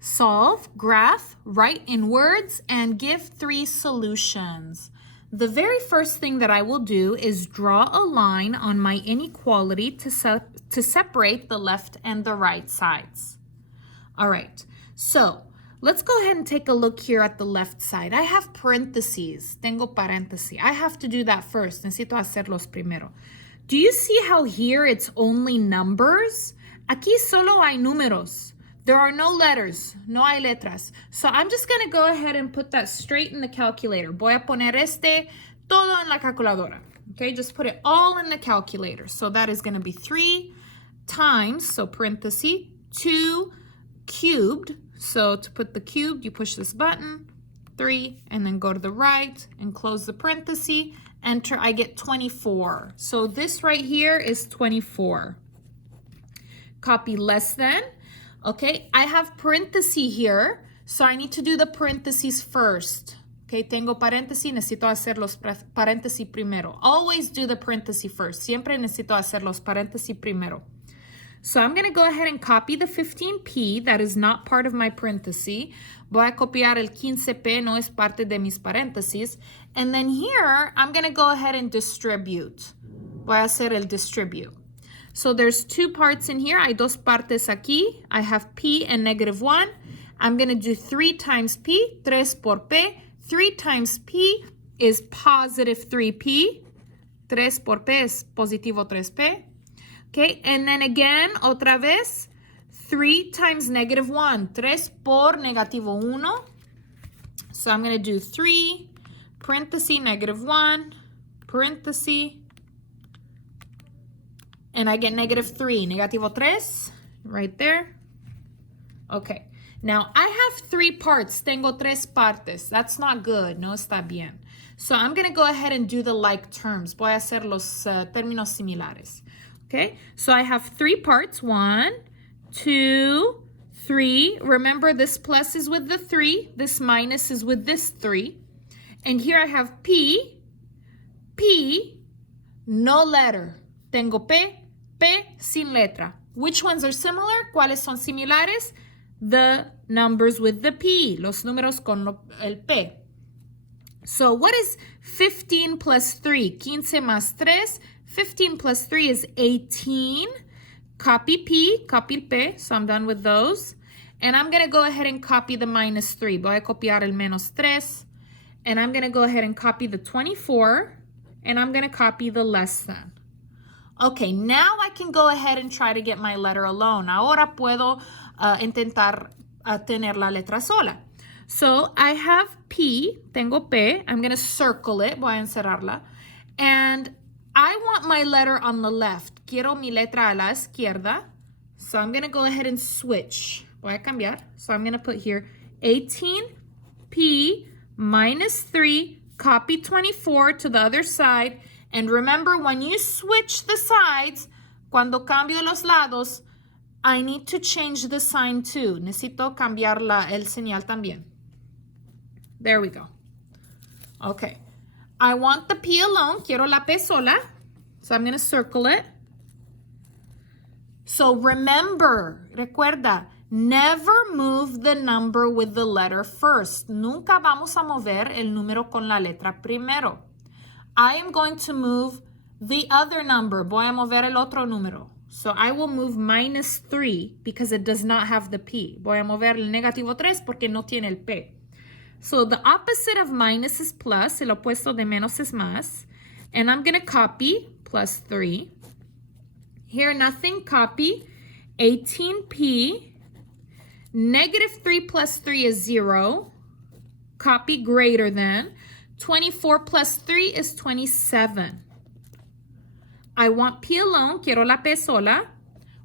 solve, graph, write in words, and give 3 solutions. The very first thing that I will do is draw a line on my inequality to separate the left and the right sides. All right, so let's go ahead and take a look here at the left side. I have parentheses, tengo paréntesis. I have to do that first. Necesito hacerlos primero. Do you see how here it's only numbers? Aquí solo hay números. There are no letters, no hay letras. So I'm just gonna go ahead and put that straight in the calculator. Voy a poner todo en la calculadora. Okay, just put it all in the calculator. So that is gonna be 3 times, so parenthesis, 2 cubed. So to put the cubed, you push this button, 3, and then go to the right and close the parenthesis, enter, I get 24. So this right here is 24. Copy less than. Okay, I have parenthesis here, so I need to do the parentheses first. Okay, tengo paréntesis, necesito hacer los paréntesis primero. Always do the parenthesis first. Siempre necesito hacer los paréntesis primero. So I'm going to go ahead and copy the 15p, that is not part of my parenthesis. Voy a copiar el 15p, no es parte de mis paréntesis. And then here, I'm going to go ahead and distribute. Voy a hacer el distribute. So there's 2 parts in here. Hay dos partes aquí. I have p and -1. I'm going to do 3 times p, 3 por p. 3 times p is positive 3p. 3 por p es positivo 3p. Okay, and then again, otra vez, 3 times -1. 3 por negativo 1. So I'm going to do 3, parenthesis, -1, parenthesis, and I get -3, negativo 3, right there. Okay, now I have 3 parts, tengo 3 partes. That's not good, no está bien. So I'm going to go ahead and do the like terms. Voy a hacer los términos similares. Okay, so I have 3 parts, 1, 2, 3. Remember, this plus is with the 3, this minus is with this 3. And here I have P, no letter. Tengo P sin letra. Which ones are similar? ¿Cuáles son similares? The numbers with the P, los números con el P. So what is 15 plus 3? 15 más 3. 15 plus 3 is 18. Copy P, copy P, so I'm done with those. And I'm going to go ahead and copy the -3. Voy a copiar el -3. And I'm going to go ahead and copy the 24. And I'm going to copy the less than. Okay, now I can go ahead and try to get my letter alone. Ahora puedo intentar tener la letra sola. So I have P, tengo P. I'm going to circle it. Voy a encerrarla. And I want my letter on the left. Quiero mi letra a la izquierda. So I'm going to go ahead and switch. Voy a cambiar. So I'm going to put here 18P -3, copy 24 to the other side. And remember, when you switch the sides, cuando cambio los lados, I need to change the sign too. Necesito cambiar el señal también. There we go. Okay. I want the P alone. Quiero la P sola. So I'm going to circle it. So remember, recuerda, never move the number with the letter first. Nunca vamos a mover el número con la letra primero. I am going to move the other number. Voy a mover el otro número. So I will move -3 because it does not have the P. Voy a mover el -3 porque no tiene el P. So the opposite of minus is plus. El opuesto de menos es más. And I'm going to copy +3. Here, nothing. Copy 18P. -3 plus 3 is 0. Copy greater than. 24 plus 3 is 27. I want P alone. Quiero la P sola.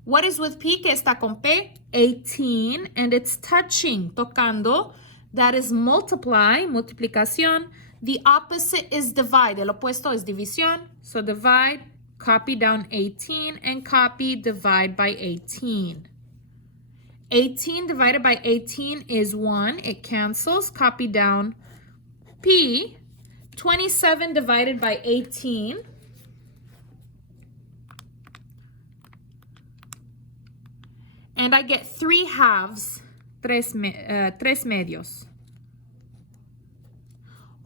What is with P? Que está con P? 18. And it's touching, tocando. That is multiply, multiplicación. The opposite is divide. El opuesto es división. So divide, copy down 18, and copy divide by 18. 18 divided by 18 is 1. It cancels. Copy down P. 27 divided by 18. And I get 3 halves. tres medios.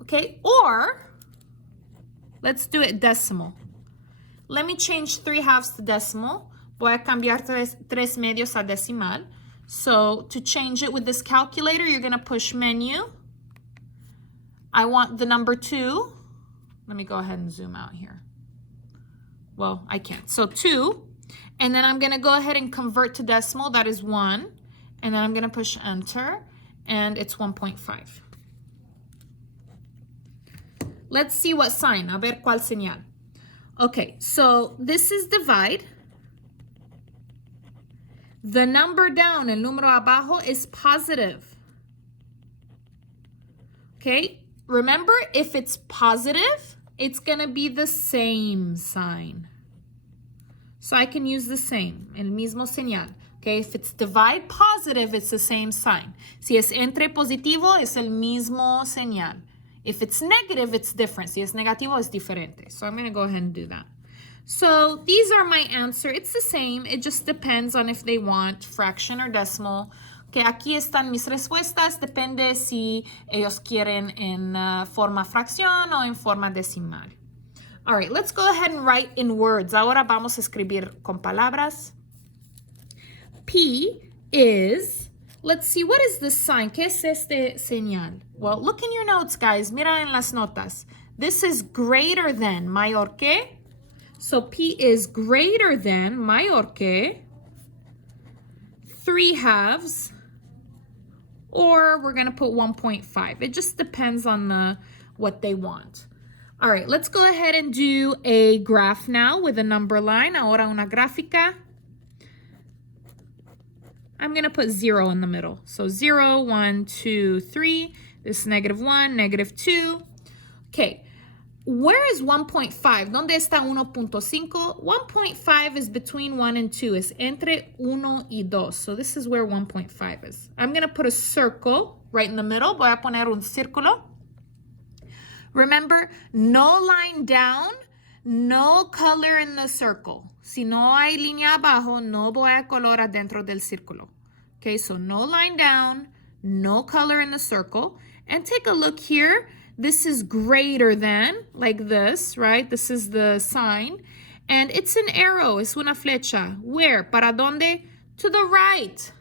Okay, or let's do it decimal. Let me change 3/2 to decimal. Voy a cambiar tres medios a decimal. So to change it with this calculator, you're going to push menu. I want the number 2. Let me go ahead and zoom out here. Well, I can't. So 2. And then I'm going to go ahead and convert to decimal. That is 1. And then I'm going to push enter. And it's 1.5. Let's see what sign. A ver cuál señal. Okay, so this is divide. The number down, el número abajo, is positive. Okay, remember, if it's positive, it's going to be the same sign. So I can use the same, el mismo señal. Okay, if it's divide positive, it's the same sign. Si es entre positivo, es el mismo señal. If it's negative, it's different. Si es negativo, es diferente. So I'm going to go ahead and do that. So these are my answer. It's the same. It just depends on if they want fraction or decimal. Okay, aquí están mis respuestas. Depende si ellos quieren en forma fracción o en forma decimal. All right, let's go ahead and write in words. Ahora vamos a escribir con palabras. P is, let's see, what is the sign? ¿Qué es este señal? Well, look in your notes, guys. Mira en las notas. This is greater than, mayor que. So P is greater than, mayor que, 3/2, or we're going to put 1.5. It just depends on what they want. All right, let's go ahead and do a graph now with a number line. Ahora una gráfica. I'm going to put 0 in the middle. So 0, 1, 2, 3. This is -1, -2. Okay, where is 1.5? ¿Dónde está 1.5? 1.5 is between 1 and 2. Es entre 1 y 2. So this is where 1.5 is. I'm going to put a circle right in the middle. Voy a poner un círculo. Remember, no line down, no color in the circle. Si no hay línea abajo, no voy a color adentro del círculo. Okay, so no line down, no color in the circle. And take a look here. This is greater than, like this, right? This is the sign. And it's an arrow, es una flecha. Where? ¿Para dónde? To the right.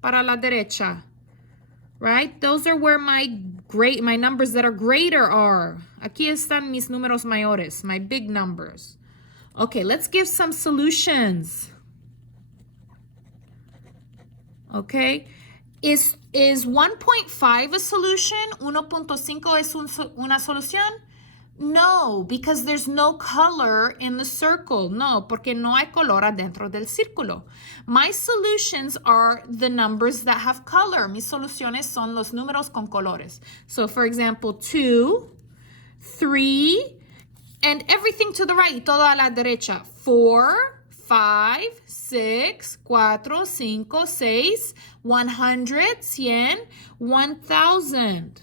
Para la derecha. Right? Those are where my numbers that are greater are. Aquí están mis números mayores, my big numbers. Okay, let's give some solutions. Okay, is 1.5 a solution? 1.5 es una solución? No, because there's no color in the circle. No, porque no hay color adentro del círculo. My solutions are the numbers that have color. Mis soluciones son los números con colores. So, for example, 2, 3, and everything to the right, todo a la derecha. 4, 5, 6, 4, 5, 6, 100, 100, 1000.